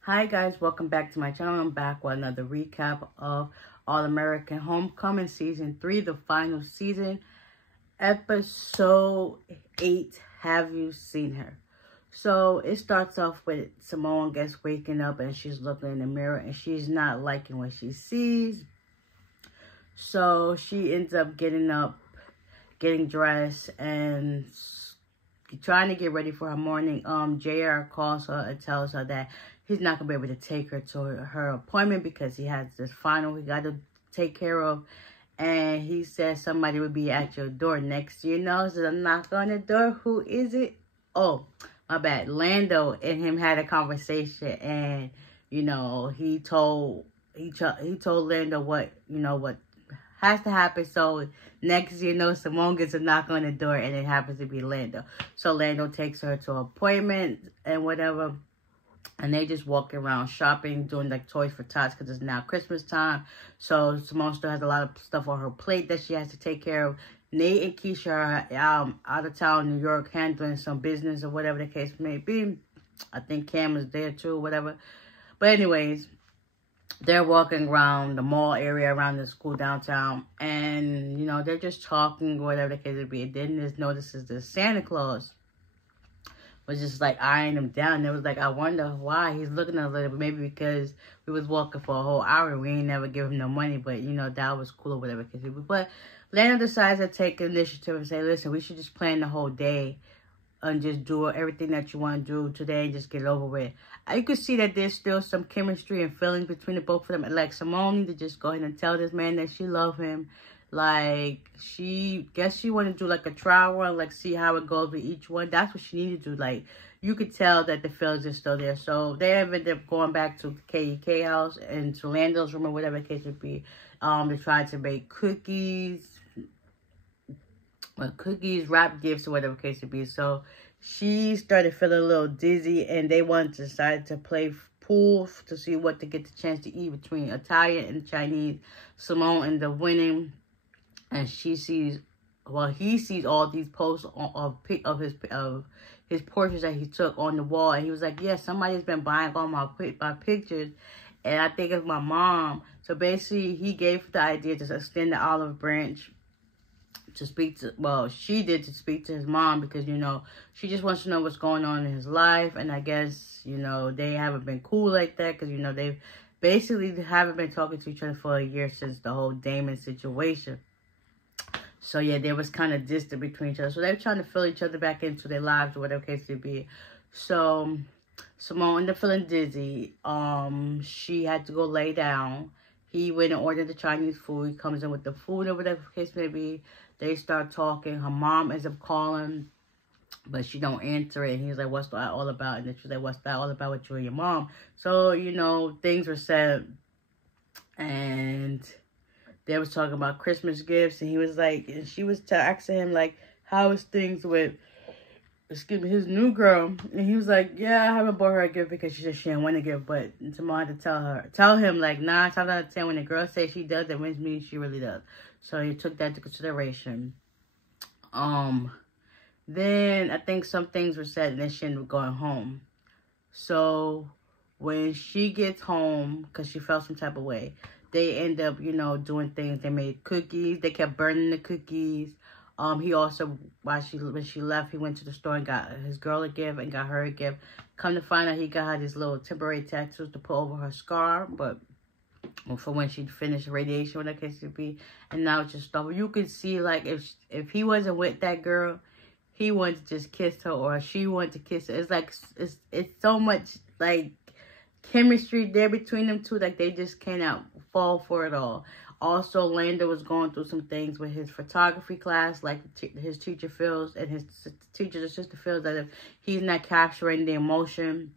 Hi guys, welcome back to my channel. I'm back with another recap of All American Homecoming Season 3, the final season, Episode 8, Have You Seen Her? So it starts off with Simone gets waking up and she's looking in the mirror and she's not liking what she sees. So she ends up getting up, getting dressed, and trying to get ready for her morning. JR calls her and tells her that he's not gonna be able to take her to her appointment because he has this final he got to take care of, and he says somebody will be at your door next. You know, so a knock on the door. Who is it? Oh, my bad. Lando and him had a conversation, and you know he told Lando what has to happen. So next, Simone gets a knock on the door, and it happens to be Lando. So Lando takes her to an appointment and whatever, and they just walk around shopping, doing like toys for tots because it's now Christmas time. So Simone still has a lot of stuff on her plate that she has to take care of. Nate and Keisha are out of town, New York, handling some business or whatever the case may be. I think Cam is there too, whatever. But anyways, they're walking around the mall area around the school downtown, and they're just talking, whatever the case may be. And then there's notices the Santa Claus was just like eyeing him down. It was like, I wonder why he's looking a little bit. Maybe because we was walking for a whole hour and we ain't never give him no money, but that was cool or whatever the case may be. But Lando decides to take initiative and say, listen, we should just plan the whole day and just do everything that you want to do today and just get it over with. You could see that there's still some chemistry and feelings between the both of them. Like, Simone need to just go ahead and tell this man that she love him. Like, she want to do like a trial run, like see how it goes with each one. That's what she needed to do. Like, you could tell that the feelings are still there. So they ended up going back to KEK house and to Lando's room or whatever the case would be. They tried to make cookies, wrap gifts, or whatever the case would be. So she started feeling a little dizzy, and they wanted to decide to play pool to see what to get the chance to eat between Italian and Chinese. Simone ended up winning, and he sees all these posts of his portraits that he took on the wall, and he was like, yeah, somebody's been buying all my pictures, and I think it's my mom. So basically, he gave the idea to extend the olive branch to speak to, she did, to speak to his mom, because, she just wants to know what's going on in his life. And I guess, they haven't been cool like that, because, they've basically haven't been talking to each other for a year since the whole Damon situation. So, yeah, they was kind of distant between each other. So, they were trying to fill each other back into their lives, or whatever case it be. So, Simone ended up feeling dizzy. She had to go lay down. He went and ordered the Chinese food. He comes in with the food, or whatever case may be. They start talking. Her mom ends up calling, but she don't answer it. And he's like, what's that all about? And then she's like, what's that all about with you and your mom? So, things were said. And they was talking about Christmas gifts. And he was like, and she was asking him, like, how is things with, his new girl? And he was like, yeah, I haven't bought her a gift because she said she didn't want a gift. But Simone had to tell him, like, 9 times out of 10, when the girl says she does, that means she really does. So he took that into consideration. Then I think some things were said, and then she ended up going home. So when she gets home, because she felt some type of way, they end up, doing things. They made cookies. They kept burning the cookies. He also, when she left, he went to the store and got his girl a gift and got her a gift. Come to find out, he got her these little temporary tattoos to put over her scar, but for when she finished radiation, whatever case it be. And now it's just stuff. You could see, like, if he wasn't with that girl, he wanted to just kiss her, or she wanted to kiss her. It's like, it's so much, like, chemistry there between them two, like, they just cannot fall for it all. Also, Lando was going through some things with his photography class, like his teacher feels, and his teacher's assistant feels that if he's not capturing the emotion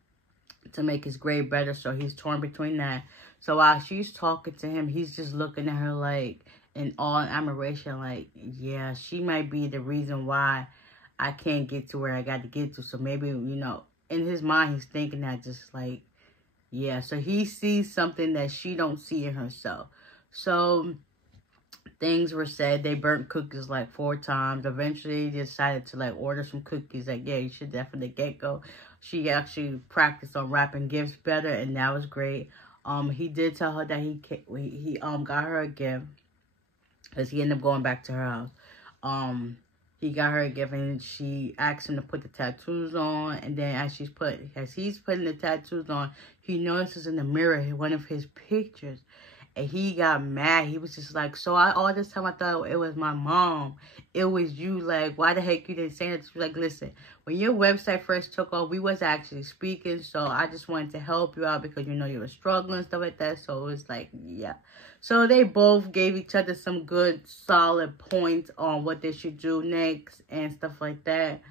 to make his grade better, so he's torn between that. So while she's talking to him, he's just looking at her like in awe and admiration, like, yeah, she might be the reason why I can't get to where I got to get to. So maybe, in his mind, he's thinking that, just like, yeah. So he sees something that she don't see in herself. So things were said. They burnt cookies like 4 times. Eventually, they decided to, like, order some cookies. Like, yeah, you should definitely get go. she actually practiced on wrapping gifts better, and that was great. He did tell her that he got her a gift, because he ended up going back to her house. He got her a gift, and she asked him to put the tattoos on. And then as he's putting the tattoos on, he notices in the mirror one of his pictures. And he got mad. He was just like, so all this time I thought it was my mom. It was you. Like, why the heck you didn't say that? She was like, listen, when your website first took off, we was actually speaking. So I just wanted to help you out because, you know, you were struggling and stuff like that. So it was like, yeah. So they both gave each other some good, solid points on what they should do next and stuff like that.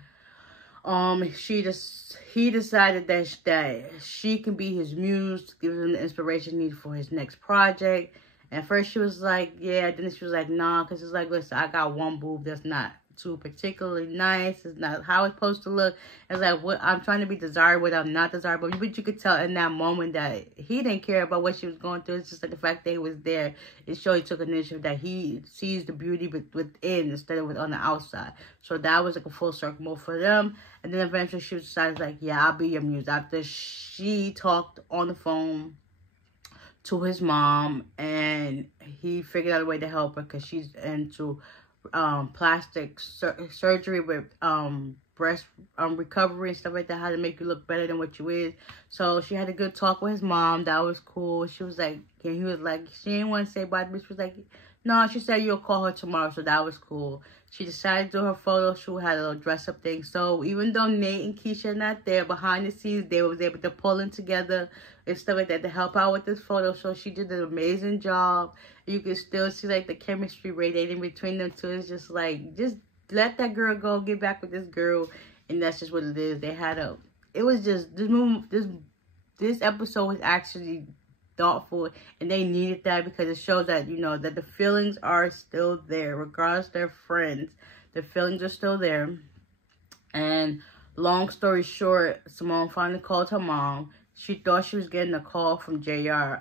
He decided that she can be his muse to give him the inspiration needed for his next project. And at first she was like, yeah. Then she was like, nah, because it's like, listen, I got one boob that's not too particularly nice. It's not how it's supposed to look. It's like, what I'm trying to be desirable, I'm not desirable. But you could tell in that moment that he didn't care about what she was going through. It's just like the fact that he was there. It showed he took initiative, that he sees the beauty within instead of on the outside. So that was like a full circle move for them. And then eventually she decided, like, yeah, I'll be your muse. After she talked on the phone to his mom, and he figured out a way to help her because she's into plastic surgery with breast recovery and stuff like that, how to make you look better than what you is. So she had a good talk with his mom. That was cool. She was like, and he was like, she didn't want to say bye, but she was like, no, she said you'll call her tomorrow. So that was cool. She decided to do her photo shoot, had a little dress up thing. So even though Nate and Keisha are not there, behind the scenes, they was able to pull in together and stuff like that to help out with this photo show. She did an amazing job. You can still see like the chemistry radiating between them two. It's just like, just let that girl go, get back with this girl, and that's just what it is. They had it was just this episode was actually thoughtful, and they needed that because it shows that, you know, that the feelings are still there regardless they're friends. The feelings are still there. And long story short, Simone finally called her mom. She thought she was getting a call from Lando,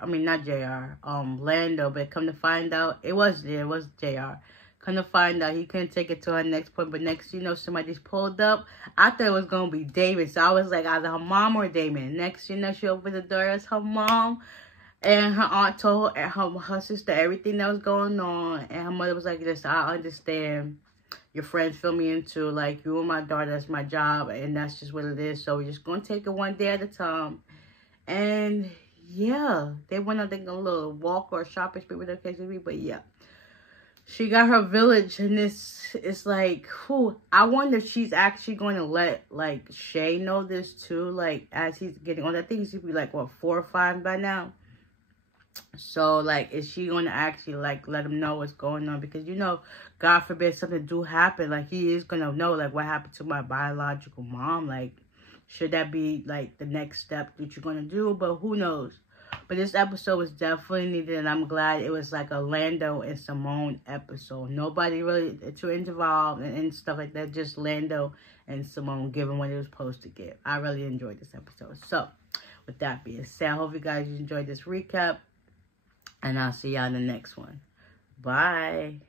but come to find out it was JR. Come to find out he couldn't take it to her next point, but next, you know, somebody's pulled up. I thought it was gonna be Damon, so I was like, either her mom or Damon. Next, you know, she opened the door as her mom. And her aunt told her sister everything that was going on. And her mother was like, listen, I understand your friends fill me into, like, you and my daughter, that's my job. And that's just what it is. So we're just going to take it one day at a time. And, yeah, they went on, I think, a little walk or shopping spree with her case with me. But, yeah, she got her village. And it's like, whew, I wonder if she's actually going to let, like, Shay know this, too. Like, as he's getting on. I think he should be, like, what, 4 or 5 by now. So, like, is she going to actually, like, let him know what's going on? Because, you know, God forbid something do happen. Like, he is going to know, like, what happened to my biological mom. Like, should that be, like, the next step that you're going to do? But who knows? But this episode was definitely needed. And I'm glad it was, like, a Lando and Simone episode. Nobody really too involved and stuff like that. Just Lando and Simone giving what it was supposed to give. I really enjoyed this episode. So, with that being said, I hope you guys enjoyed this recap. And I'll see y'all in the next one. Bye.